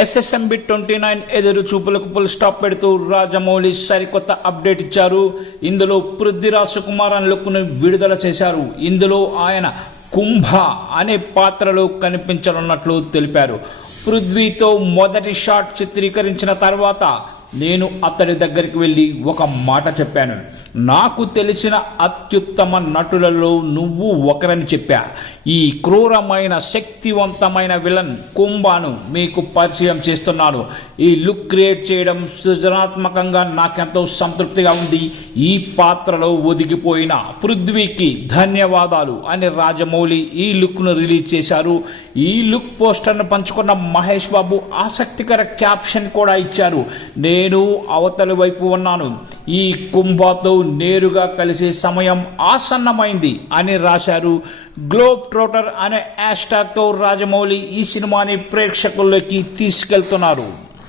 SSMB 29 ఎదురు చూపులకు full stop పెడుతూ రాజమౌళి సరికొత్త అప్డేట్ ఇచ్చారు. ఇందులో పృథ్వీరాజ్ సుకుమార్ అనే లుక్ ను విడుదల చేశారు. ఇందులో ఆయన కుంభ అనే పాత్రలో కనిపించనున్నట్లు తెలిపారు. పృథ్వీతో మొదటి షాట్ చిత్రీకరించిన తర్వాత నేను అతడి దగ్గరికి వెళ్ళి ఒక మాట చెప్పాను. నాకు తెలిసిన అత్యుత్తమ నటులలో నువ్వు ఒకరని చెప్పా. ఈ క్రూరమైన శక్తివంతమైన విలన్ కుంభాను మీకు పరిచయం చేస్తున్నాను. ఈ లుక్ క్రియేట్ చేయడం సృజనాత్మకంగా నాకెంతో సంతృప్తిగా ఉంది. ఈ పాత్రలో ఒదిగిపోయిన పృథ్వీకి ధన్యవాదాలు అని రాజమౌళి ఈ లుక్ను రిలీజ్ చేశారు. ఈ లుక్ పోస్టర్ను పంచుకున్న మహేష్ బాబు ఆసక్తికర క్యాప్షన్ కూడా ఇచ్చారు. నేను అవతలి వైపు ఉన్నాను, ఈ కుంభతో నేరుగా కలిసే సమయం ఆసన్నమైంది అని రాశారు. గ్లోబ్ ట్రోటర్ అనే హ్యాష్ ట్యాగ్ తో రాజమౌళి ఈ సినిమాని ప్రేక్షకుల్లోకి తీసుకెళ్తున్నారు.